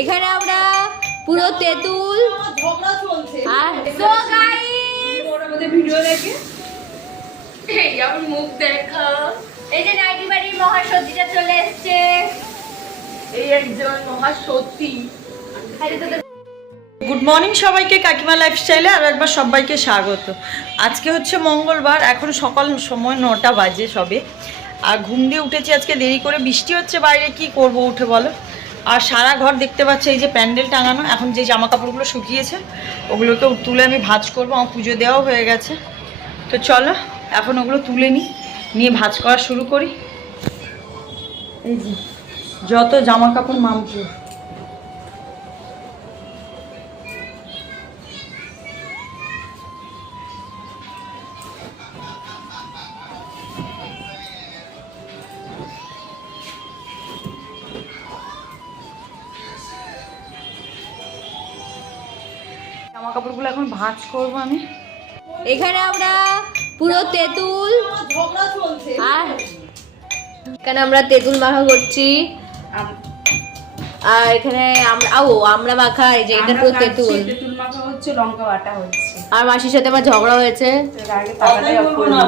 এখানে আমরা পুরো তেঁতুল ঝগড়া চলছে আর সো গাইস ওর মধ্যে ভিডিও দেখে এই আমার মুখ দেখা। এই যে নাইটি বাড়ির মহাসতীটা চলে এসেছে। এই একজন মহা সত্যি। গুড মর্নিং সবাইকে, কাকিমা লাইফস্টাইলে আর একবার সবাইকে স্বাগত। আজকে হচ্ছে মঙ্গলবার, এখন সকাল সময় 9টা বাজে সবে, আর ঘুম দিয়ে উঠেছি আজকে দেরি করে, বৃষ্টি হচ্ছে বাইরে, কি করব উঠে বলো। আর সারা ঘর দেখতে পাচ্ছি এই যে প্যান্ডেল টাঙানো, এখন যে জামা কাপড়গুলো শুকিয়েছে ওগুলোকে তুলে আমি ভাঁজ করবো, আমার পুজো দেওয়াও হয়ে গেছে। তো চলো এখন ওগুলো তুলে নিয়ে ভাঁজ করা শুরু করি। এই যে যত জামা কাপড় মামপুর, জামা কাপড়গুলো এখন ভাঁজ করবো আমি। এখানে আমরা পুরো তেঁতুল ঝগড়া চলছে আর এখানে আমরা তেঁতুল মাখা করছি। আর এখানে আমরা মাখা, এই যে এটা পুরো তেঁতুল মাখা হচ্ছে, লঙ্কা বাটা হচ্ছে। আর মাসির সাথে আমার ঝগড়া হয়েছে।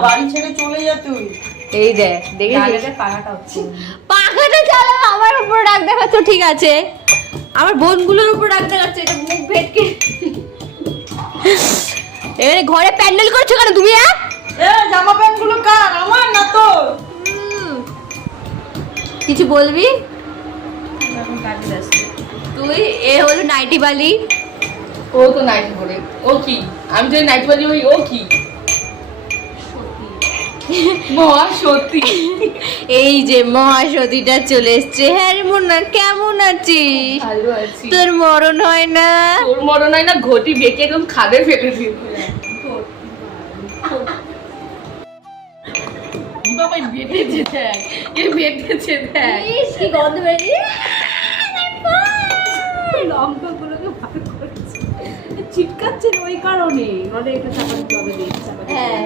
বাড়ি ছেড়ে চলে যা তুই। এই দেখেছিস পাখাটা হচ্ছে, পাখাটা চালাও, আমার উপর রাগ দেখাচ্ছ, ঠিক আছে আমার বোনগুলোর উপর রাগ দেখাচ্ছ, এটা মুখ ভেটকে। এবারে ঘরে প্যান্ডেল করছো কেন তুমি? জামা প্যান্ট গুলো কার? আমার না তো। কিছু বলবি তুই? এ হলো নাইটি বালি। ও তো নাইটি পরে, ও কি? আমি যদি নাইটি বাজি হই, ও কি? মহা সত্যি। এই যে মহাসতীটা চলে এসছে। হ্যাঁ রে মোনা, কেমন আছিস? ভালো আছি। তোর মরণ হয় না? তোর মরণ হয় না, ঘটি বেঁকে একদম খাদে ফেলে দিই। বাবা বেঁধেছে দেখ, এ বেঁধেছে দেখ। ইস, কি গন্ধ বেরিয়ে। লঙ্কা গুলোকে ভালো করেছে, ছিটকাচ্ছেন ওই কারণে, মানে এটা চাপা দিতে হবে, হ্যাঁ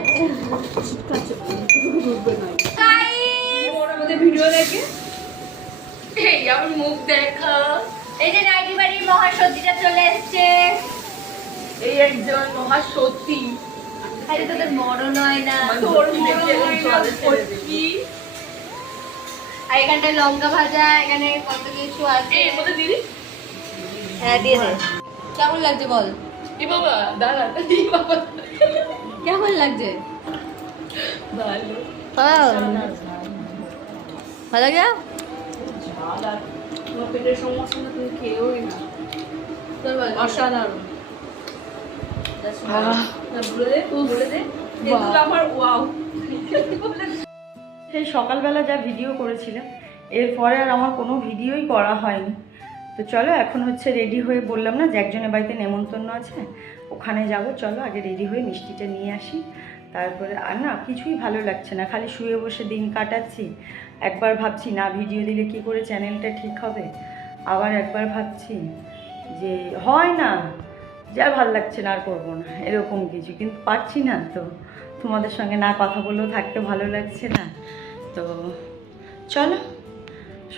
ছিটকাচ্ছে বুঝবে না। ওর মধ্যে ভিডিও দেখে এই আমার মুখ দেখা। এই যে নাইটি বাড়ির মহাসতীটা চলে এসছে। এই একজন মহা সত্যি। আরে তোদের মরণ হয় না? তোর মরণ হয় না, সত্যি। আর এখানটা লঙ্কা ভাজা, এখানে কত কিছু আছে। এর মধ্যে দিদি, হ্যাঁ দিয়ে দে। কেমন লাগছে বল? এ বাবা দাঁড়া, এ বাবা কেমন লাগছে? ভালো। ভালো লাগে? তোমার পেটের সমস্যা না, তুমি খেয়েওই না। তোর বল। অসাধারণ। বলে দে তেঁতুল আমার ওয়াও। সেই সকালবেলা যা ভিডিও করেছিলাম, এরপরে আর আমার কোনো ভিডিওই করা হয়নি। তো চলো এখন হচ্ছে রেডি হয়ে, বললাম না যে একজনের বাড়িতে নেমন্তন্ন আছে, ওখানে যাব। চলো আগে রেডি হয়ে মিষ্টিটা নিয়ে আসি, তারপরে। আর না কিছুই ভালো লাগছে না, খালি শুয়ে বসে দিন কাটাচ্ছি। একবার ভাবছি না ভিডিও দিলে কি করে চ্যানেলটা ঠিক হবে, আবার একবার ভাবছি যে হয় না, যা ভাল লাগছে না আর করবো না, এরকম কিছু। কিন্তু পারছি না তো, তোমাদের সঙ্গে না কথা বলেও থাকতে ভালো লাগছে না। তো চলো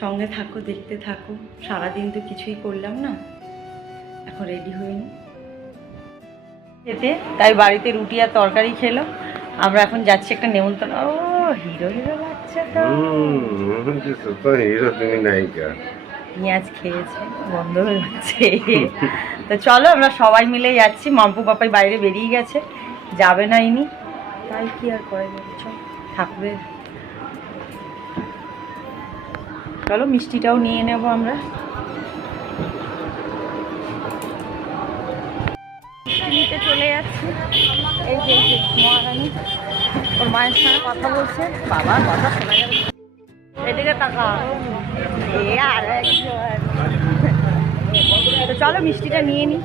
সঙ্গে থাকো, দেখতে থাকো। সারাদিন তো কিছুই করলাম না, এখন রেডি হয়ে নি খেতে। তাই বাড়িতে রুটি আর তরকারি খেলো। আমরা এখন যাচ্ছি একটা নেমন্তন্ন। ও হিরো হিরো লাগছে তো, হিরো তুমি নায়িকা। পেঁয়াজ খেয়েছে, বন্ধ হয়ে যাচ্ছে। তো চলো আমরা সবাই মিলে যাচ্ছি। মাম্পু পাপাই বাইরে বেরিয়ে গেছে, যাবে না ইনি, তাই কি আর করে যাবে। চল ঠাকুরের, চলো মিষ্টিটাও নিয়ে নেব আমরা। নিতে চলে যাচ্ছি। এই যে মহারানী ওর মায়ের সঙ্গে কথা বলছে। বাবা কথা শোনা যাবে, এদিকে তাকা। আর তো চলো মিষ্টিটা নিয়ে নিই,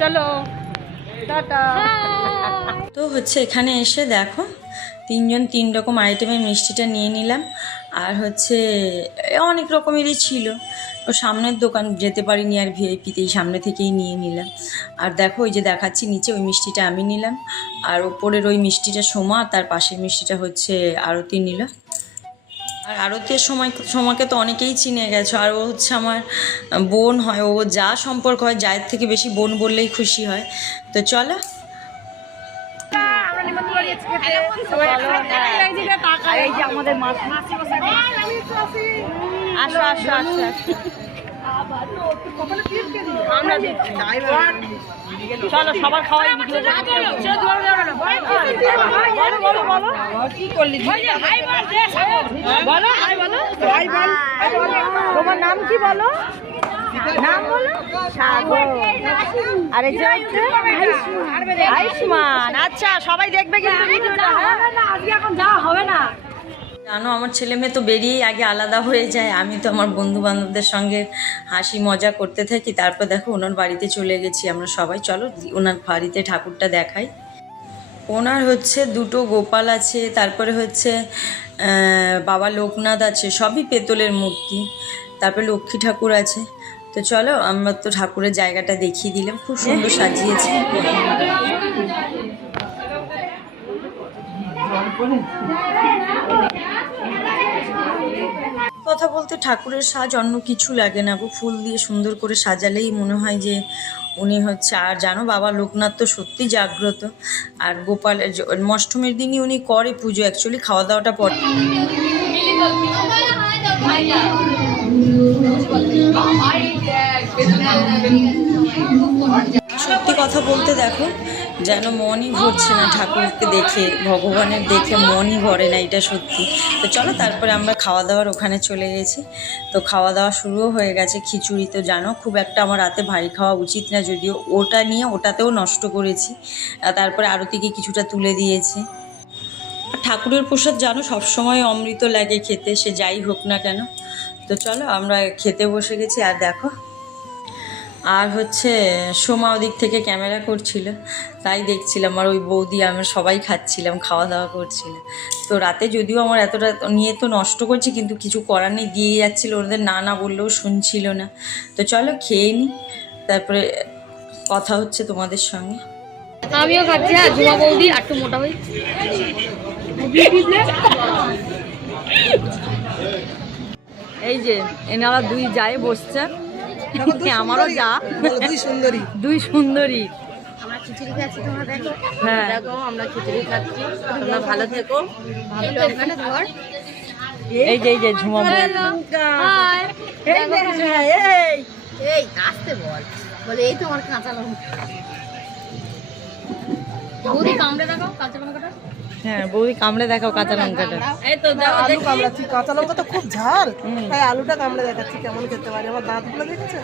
চলো টাটা। তো হচ্ছে এখানে এসে দেখো তিনজন তিন রকম আইটেমের মিষ্টিটা নিয়ে নিলাম। আর হচ্ছে অনেক রকমেরই ছিল, ও সামনের দোকান যেতে পারিনি, আর ভিআইপিতেই সামনে থেকেই নিয়ে নিলাম। আর দেখো ওই যে দেখাচ্ছি নিচে ওই মিষ্টিটা আমি নিলাম, আর ওপরের ওই মিষ্টিটা সোমা, তার পাশের মিষ্টিটা হচ্ছে আরতি নিল। আর আরতির সময়কে তো অনেকেই চিনে গেছো, আর ও হচ্ছে আমার বোন হয়, ও যা সম্পর্ক হয় যায়ের থেকে বেশি বোন বললেই খুশি হয়। তো চলো আসো আসো আসো আসো, চলো সবার খাওয়াই তোমার নাম কি বলো, নাম বলো। আরে আয়ুষ্মান, আচ্ছা সবাই দেখবে কিন্তু ভিডিওটা। আজকে এখন যাওয়া হবে না। জানো আমার ছেলে মেয়ে তো বেরিয়েই আগে আলাদা হয়ে যায়, আমি তো আমার বন্ধু বান্ধবদের সঙ্গে হাসি মজা করতে থাকি। তারপর দেখো ওনার বাড়িতে চলে গেছি আমরা সবাই। চলো ওনার বাড়িতে ঠাকুরটা দেখাই। ওনার হচ্ছে দুটো গোপাল আছে, তারপরে হচ্ছে বাবা লোকনাথ আছে, সবই পেতলের মূর্তি, তারপরে লক্ষ্মী ঠাকুর আছে। তো চলো আমরা তো ঠাকুরের জায়গাটা দেখিয়ে দিলাম, খুব সুন্দর সাজিয়েছে। কথা বলতে ঠাকুরের সাজ অন্য কিছু লাগে না গো, ফুল দিয়ে সুন্দর করে সাজালেই মনে হয় যে উনি হচ্ছে। আর জানো বাবা লোকনাথ তো সত্যি জাগ্রত। আর গোপালের অষ্টমীর দিনই উনি করে পুজো, অ্যাকচুয়ালি খাওয়া দাওয়াটা পরে। সত্যি কথা বলতে দেখো যেন মনই ভরছে না ঠাকুরকে দেখে, ভগবানের দেখে মনই ভরে না, এটা সত্যি। তো চলো তারপরে আমরা খাওয়া দাওয়ার ওখানে চলে গেছি। তো খাওয়া দাওয়া শুরুও হয়ে গেছে। খিচুড়ি তো জানো খুব একটা আমার রাতে ভারী খাওয়া উচিত না, যদিও ওটা নিয়ে ওটাতেও নষ্ট করেছি। তারপরে আরতিকে কিছুটা তুলে দিয়েছি। আর ঠাকুরের প্রসাদ জানো সবসময় অমৃত লাগে খেতে, সে যাই হোক না কেন। তো চলো আমরা খেতে বসে গেছি। আর দেখো আর হচ্ছে সোমা ওদিক থেকে ক্যামেরা করছিল, তাই দেখছিলাম। আর ওই বৌদি আমরা সবাই খাচ্ছিলাম, খাওয়া দাওয়া করছিল। তো রাতে যদিও আমার এতটা নিয়ে তো নষ্ট করছি, কিন্তু কিছু করার নেই, দিয়ে যাচ্ছিলো, ওদের না না বললেও শুনছিল না। তো চলো খেয়ে নিই, তারপরে কথা হচ্ছে তোমাদের সঙ্গে। আমিও খাচ্ছি। হ্যাঁ ঝুমা বৌদি আর একটু মোটা হই। এই যে এনারা দুই যায় বসছে, আমারও যা দুই সুন্দরী। আমরা খিচুড়ি খাচ্ছি, তোমরা দেখো। হ্যাঁ দেখো আমরা খিচুড়ি খাচ্ছি, তোমরা ভালো থেকো, ভালো থাকবে না ধর। এই যে ঝুমা হাই এই আসতে বল, বলে এই তোমার কাঁচা লঙ্কা। বৌদি কামড়ে দেখাও কাঁচা লঙ্কাটা। হ্যাঁ বৌদি কামড়ে দেখাও কাঁচা লঙ্কাটা। এই তো দাও আলু কামড়াচ্ছি, কাঁচা লঙ্কা তো খুব ঝাল, তাই আলুটা কামড়ে দেখাচ্ছি কেমন খেতে পারি। আমার দাঁতগুলো দেখেছে।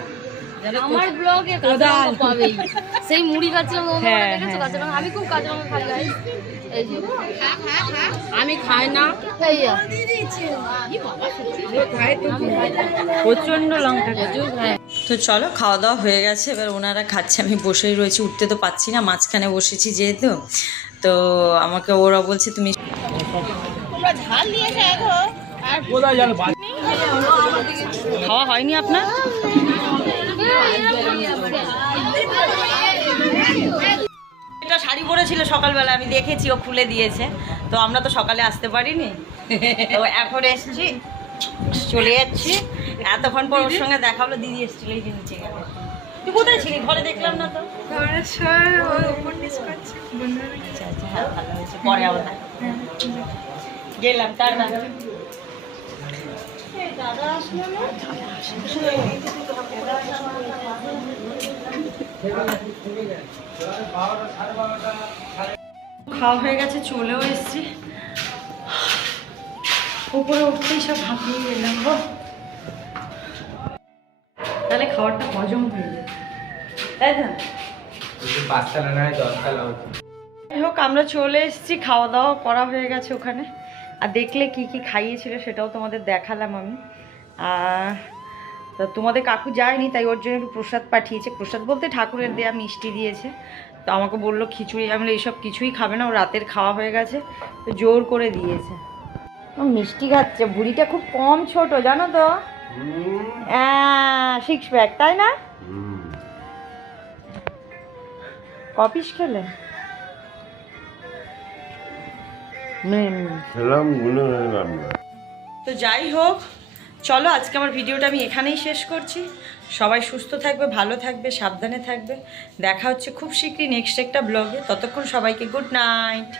আমার ব্লগে কাঁচা লঙ্কা পাবেই। সেই মুড়ি খাচ্ছিলাম ওখানে, হ্যাঁ, দেখেছো হ্যাঁ। কাঁচা লঙ্কা? আমি খুব কাঁচা লঙ্কা খাই গাইস। এই যে আমি খাই না, এই যে প্রচন্ড লঙ্কা। হ্যাঁ। তো চলো খাওয়া দাওয়া হয়ে গেছে, এবার ওনারা খাচ্ছে, আমি বসেই রয়েছি, উঠতে তো পাচ্ছি না, মাঝখানে বসেছি যেহেতু। তো আমাকে ওরা বলছে তুমি খাওয়া হয়নি আপনার? এটা শাড়ি পরেছিল সকালবেলা, আমি দেখেছি ও খুলে দিয়েছে। তো আমরা তো সকালে আসতে পারিনি, তো এখন এসছি, চলে যাচ্ছি। এতক্ষণ পর ওর সঙ্গে দেখা হলো, দিদি এসেছিল, এই যে নিচে গেল। তুই কোথায় ছিলি? ঘরে দেখলাম না তো। আচ্ছা আচ্ছা, হ্যাঁ ভালো হয়েছে, পরে আবার গেলাম। তার না দাদা আসলো না, খাওয়া হয়ে গেছে, চলেও এসছি। উপরে উঠতেই সব হাঁপিয়ে গেলাম গো। তাহলে খাবারটা হজম হয়ে যায়, তাই না? যাই হোক আমরা চলে এসেছি, খাওয়া দাওয়া করা হয়ে গেছে ওখানে। আর দেখলে কি কি খাইয়েছিল সেটাও তোমাদের দেখালাম আমি। আর তো তোমাদের কাকু যায়নি, তাই ওর জন্য একটু প্রসাদ পাঠিয়েছে। প্রসাদ বলতে ঠাকুরের দেয়া মিষ্টি দিয়েছে। তো আমাকে বললো খিচুড়ি, আমি এইসব কিছুই খাবে না, ও রাতের খাওয়া হয়ে গেছে, তো জোর করে দিয়েছে। ও মিষ্টি খাচ্ছে, বুড়িটা খুব কম ছোট জানো তো, 6 প্যাক, তাই না? কপিস খেলে তো যাই হোক, চলো আজকে আমার ভিডিওটা আমি এখানেই শেষ করছি। সবাই সুস্থ থাকবে, ভালো থাকবে, সাবধানে থাকবে। দেখা হচ্ছে খুব শীঘ্রই নেক্সট একটা ব্লগে। ততক্ষণ সবাইকে গুড নাইট।